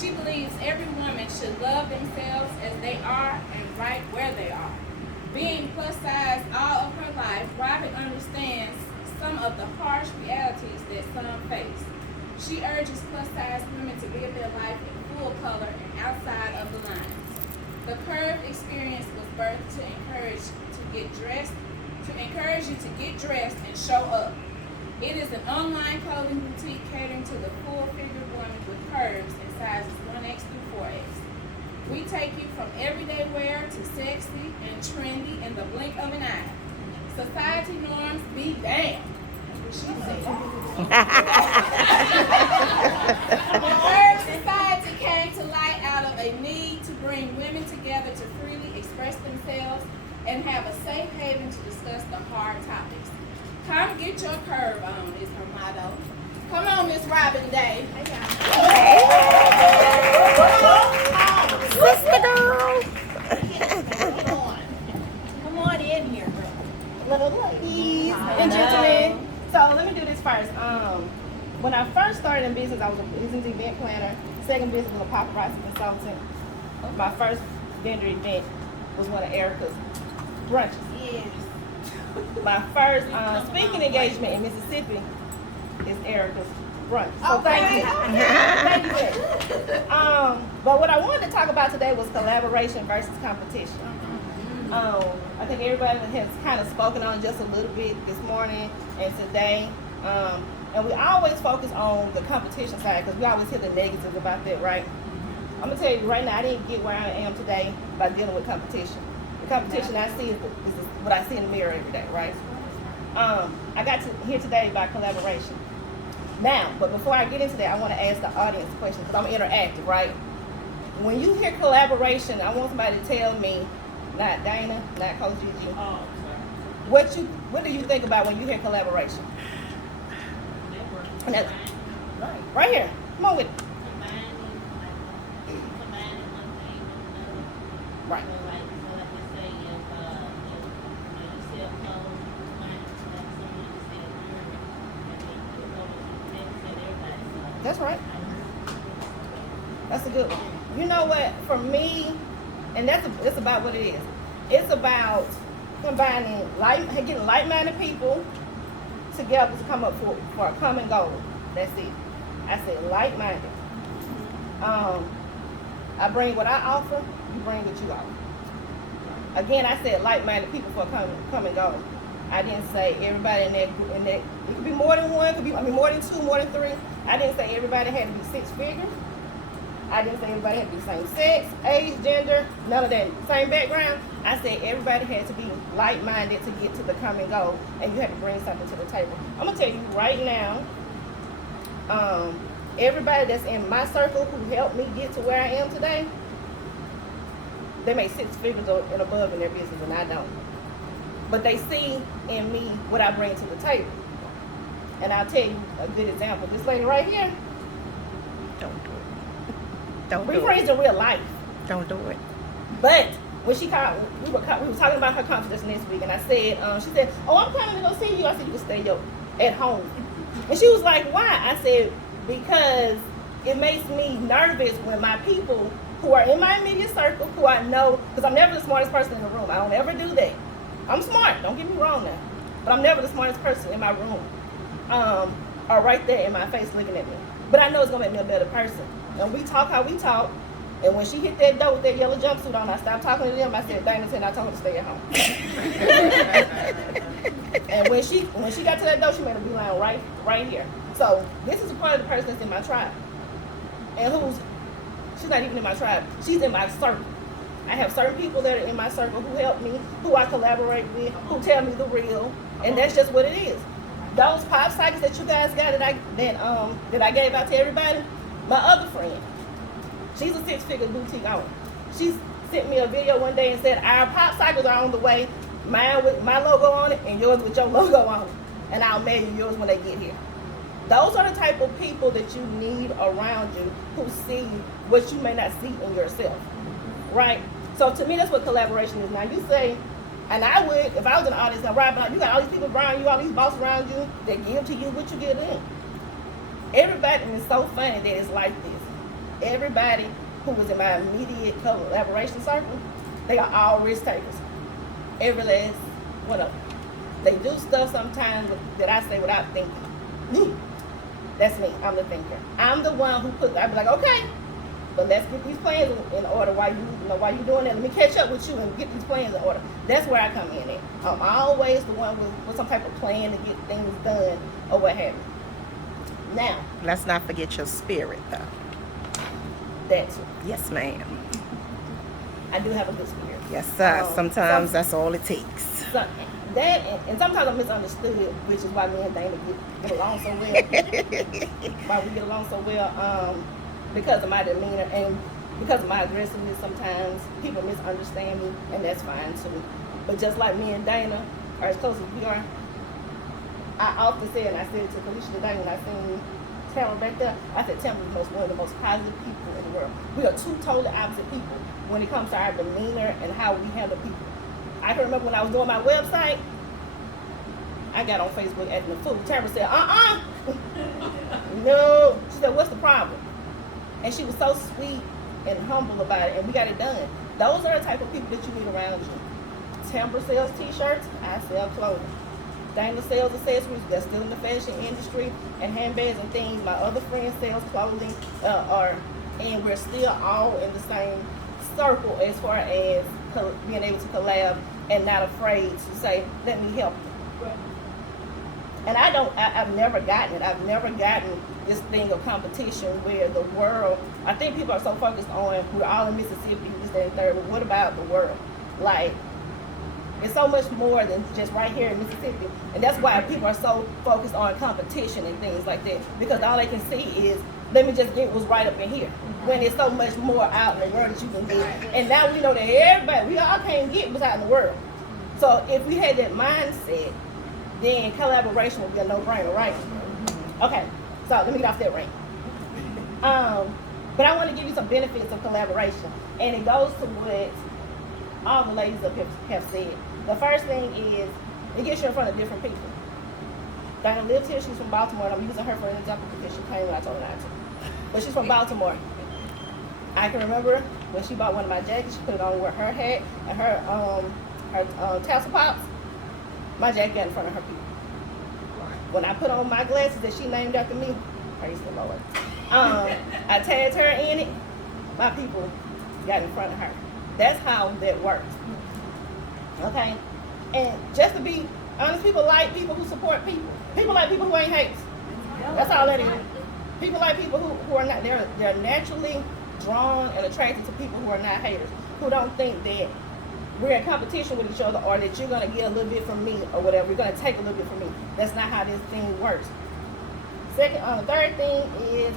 She believes every woman should love themselves as they are and right where they are. Being plus size all of her life, Robyn understands some of the harsh realities that some face. She urges plus size women to live their life in full color and outside of the lines. The Curv'd experience was birthed to encourage you to get dressed and show up. It is an online clothing boutique catering to the full-figured woman with curves in sizes 1X through 4X. We take you from everyday wear to sexy and trendy in the blink of an eye. Society norms be damned. That's what she said. The Curv'd Society came to light out of a need to bring women together to freely express themselves and have a safe haven to discuss the hard topics. Come get your curve on is her motto. Come on, Miss Robyn Day. Sister girl. Come on in here, Little ladies and gentlemen. So let me do this first. When I first started in business, I was a business event planner. Second business was a paparazzi consultant. My first vendor event was one of Erica's brunches. Yes. My first speaking engagement in Mississippi is Erica's brunch. So thank you. Thank you. But what I wanted to talk about today was collaboration versus competition. I think everybody has kind of spoken on just a little bit this morning and today. And we always focus on the competition side because we always hear the negatives about that, right? I'm going to tell you right now, I didn't get where I am today by dealing with competition. The competition I see is what I see in the mirror every day, right? I got to here today by collaboration. Now, but before I get into that, I want to ask the audience a question because I'm interactive, right? When you hear collaboration, I want somebody to tell me, not Dana, not Coach Gigi, what do you think about when you hear collaboration? And that's, right here. Come on with it. Right. That's right. That's a good one. You know what? For me, and it's about what it is. It's about combining getting like-minded people together to come up for a common goal. That's it. I said like-minded. I bring what I offer. You bring what you offer. Again, I said like-minded people for a common goal. I didn't say everybody in that. It could be more than one. It could be more than two, more than three. I didn't say everybody had to be six figures. I didn't say everybody had to be same sex, age, gender, none of that. Same background. I said everybody had to be like-minded to get to the common goal, and you had to bring something to the table. I'm gonna tell you right now. Everybody that's in my circle who helped me get to where I am today, they make six figures and above in their business, and I don't. But they see in me what I bring to the table. And I'll tell you a good example. This lady right here. Don't do it. Don't do We it. raised in real life. Don't do it. But when she called, we were talking about her confidence next week, and I said, she said, "Oh, I'm coming to go see you." I said, "You can stay at home." And she was like, "Why?" I said, "Because it makes me nervous when my people who are in my immediate circle, who I know, because I'm never the smartest person in the room. I don't ever do that. I'm smart. Don't get me wrong now, but I'm never the smartest person in my room. Are right there in my face looking at me. But I know it's gonna make me a better person. And we talk how we talk. And when she hit that door with that yellow jumpsuit on, I stopped talking to them. I said, "Dana said I told her to stay at home." And when she got to that door, she made a beeline right here. So this is a part of the person that's in my tribe. And she's not even in my tribe. She's in my circle. I have certain people that are in my circle who help me, who I collaborate with, who tell me the real, and that's just what it is. Those pop cycles that you guys got that I gave out to everybody, my other friend, she's a six-figure boutique owner. She sent me a video one day and said, "Our pop cycles are on the way, mine with my logo on it and yours with your logo on it, and I'll mail you yours when they get here." Those are the type of people that you need around you who see what you may not see in yourself, right? So to me, that's what collaboration is. Now you say, and I would, if I was in the audience, now Robyn, you got all these people around you, all these bosses around you that give to you what you give them. Everybody, and it's so funny that it's like this. everybody who was in my immediate collaboration circle, they are all risk takers. Every last one of them. They do stuff sometimes that I say without thinking. That's me. I'm the thinker. I'm the one who I'd be like, okay, but let's get these plans in order while you doing that. Let me catch up with you and get these plans in order. That's where I come in at. I'm always the one with some type of plan to get things done or what have you. Now, Let's not forget your spirit, though. that's Yes, ma'am. I do have a good spirit. Yes, sir. Sometimes that's all it takes. So, that and sometimes I'm misunderstood, which is why me and Dana get along so well. Why we get along so well, because of my demeanor and because of my aggressiveness. Sometimes people misunderstand me, and that's fine too. But just like me and Dana are as close as we are, I often say, and I said it to Felicia today when I seen Tamara back there, I said Tamara is one of the most positive people in the world. We are two totally opposite people when it comes to our demeanor and how we handle people. I can remember when I was doing my website, I got on Facebook acting a fool. Tamara said, no. She said, what's the problem? And she was so sweet and humble about it, and we got it done. Those are the type of people that you need around you. Tamara sells t-shirts, I sell clothing. Dana sells accessories, that's still in the fashion industry, and handbags and things. My other friend sells clothing, and we're still all in the same circle as far as being able to collab and not afraid to say, let me help you. And I've never gotten it. I've never gotten this thing of competition where the world, I think people are so focused on, we're all in Mississippi, this, that, and third, but what about the world? Like, it's so much more than just right here in Mississippi. And that's why people are so focused on competition and things like that. Because all they can see is, let me just get what's right up in here. When there's so much more out in the world that you can get. And now we know that everybody, we all can't get what's out in the world. So if we had that mindset, then collaboration would be a no-brainer, right? Okay, so let me get off that rant. But I want to give you some benefits of collaboration. And it goes to what all the ladies up here have said. The first thing is, it gets you in front of different people. Dana lives here, she's from Baltimore, and I'm using her for an example because she came when I told her not to. But she's from Baltimore. I can remember when she bought one of my jackets, she put it on with her hat and her tassel pops. My jacket got in front of her people. When I put on my glasses that she named after me, praise the Lord, I tagged her in it, my people got in front of her. That's how that works. Okay? And just to be honest, people like people who support people. People like people who ain't haters. That's all that is. People like people who are not, they're naturally drawn and attracted to people who are not haters, who don't think that we're in competition with each other or that you're going to get a little bit from me or whatever. You're going to take a little bit from me. That's not how this thing works. Third thing is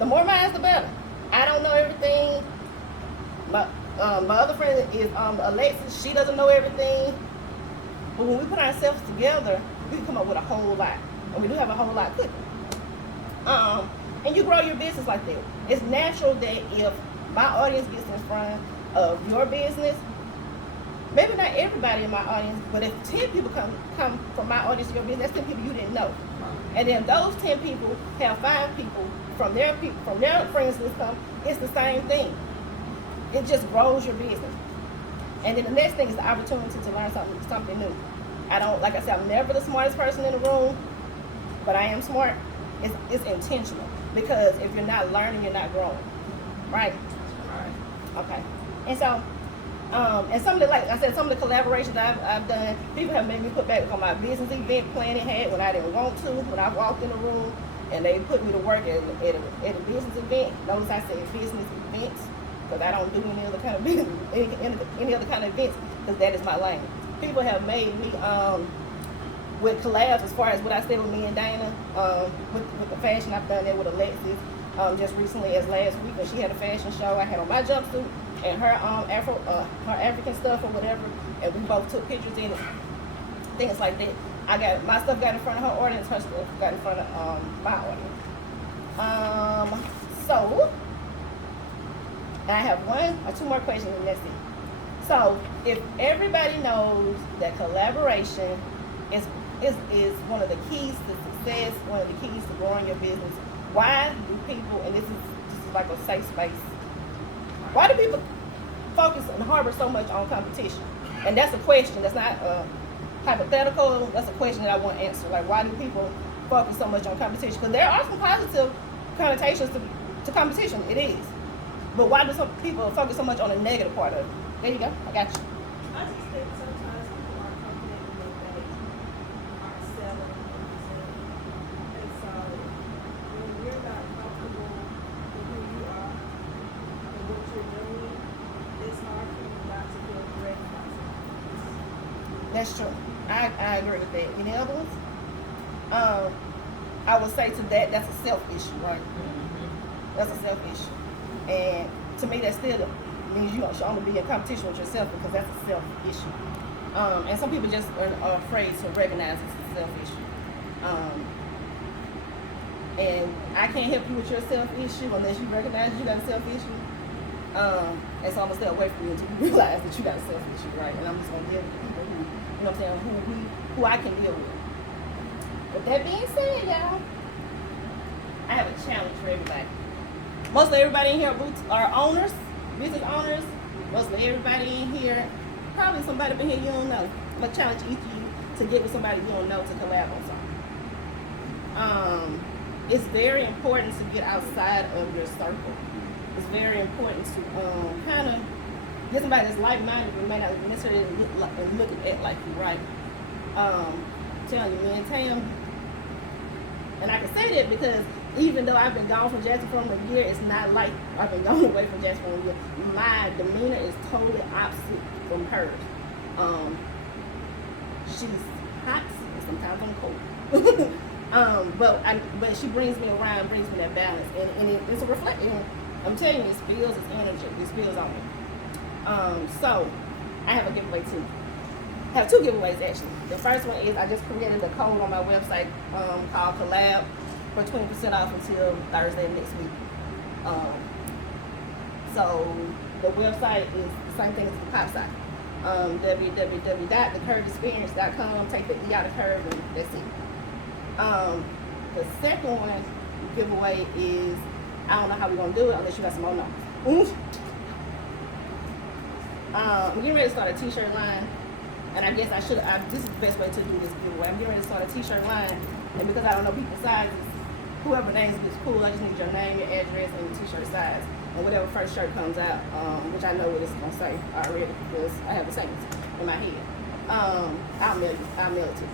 the more minds, the better. I don't know everything. My other friend is Alexis. She doesn't know everything. But when we put ourselves together, we can come up with a whole lot. And we do have a whole lot cooking. And you grow your business like that. It's natural that if my audience gets in front of your business, maybe not everybody in my audience, but if 10 people come from my audience to your business, that's 10 people you didn't know. And then those 10 people have 5 people from their friends list come, it's the same thing. It just grows your business. And then the next thing is the opportunity to learn something new. Like I said, I'm never the smartest person in the room, but I am smart. It's intentional. Because if you're not learning, you're not growing. Right? Okay. And so, and some of the, like I said, some of the collaborations I've done, people have made me put back on my business event planning hat when I didn't want to, when I walked in the room, and they put me to work at a business event. Notice I said business events, because I don't do any other kind of business, any other kind of events, because that is my lane. People have made me, with collabs, as far as what I said with me and Dana, with the fashion, I've done that with Alexis, just recently as last week when she had a fashion show. I had on my jumpsuit and her her African stuff or whatever, and we both took pictures in it, things like that. My stuff got in front of her audience, her stuff got in front of my audience. So, and I have 1 or 2 more questions and that's it. So, if everybody knows that collaboration is one of the keys to success, one of the keys to growing your business, why do people, and this is like a safe space. Why do people focus and harbor so much on competition? And that's a question. That's not hypothetical. That's a question that I want to answer. Like, why do people focus so much on competition? Because there are some positive connotations to competition. It is. But why do some people focus so much on the negative part of it? There you go. I got you. I just think sometimes people are confident in that they are selling and presenting. And so when you're not comfortable with who you are and what you're doing, it's hard for you not to feel great about something. That's true. I agree with that. Any other ones? I would say to that, that's a self issue, right? That's a self issue. And to me, that still means you should only be in competition with yourself because that's a self issue. And some people just are afraid to recognize it's a self issue. And I can't help you with your self issue unless you recognize you got a self issue. And so I'm gonna stay away from you until you realize that you got a self issue, right? And I'm just gonna deal with people who, you know what I'm saying, who I can deal with. With that being said, y'all, I have a challenge for everybody. Mostly everybody in here are owners, business owners. Mostly everybody in here, probably somebody in here you don't know. I'm gonna challenge each of you to get with somebody you don't know to collab on something. It's very important to get outside of your circle. It's very important to kind of get somebody that's like-minded but may not necessarily look and act like you, right? Telling you, man, Tam, and I can say that because even though I've been gone from Jackson for a year, it's not like I've been gone away from Jackson for a year. My demeanor is totally opposite from hers. She's hot and sometimes I'm cold. But she brings me around, brings me that balance, and it's a reflection. I'm telling you, it spills its energy. It spills on me. So I have a giveaway too. I have two giveaways actually. The first one is I just created a code on my website called Collab for 20% off until Thursday of next week. So the website is the same thing as the pop site. www.thecurvedexperience.com. Take the E out of curve and that's it. The second one giveaway is, I don't know how we're gonna do it unless you got some more numbers. I'm getting ready to start a t-shirt line, and I guess this is the best way to do this giveaway. I'm getting ready to start a t-shirt line, and because I don't know people's sizes, whoever names it is cool. I just need your name, your address, and your t-shirt size, and whatever first shirt comes out, which I know what it's gonna say already because I have the same in my head. I'll mail it to you.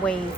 Wave.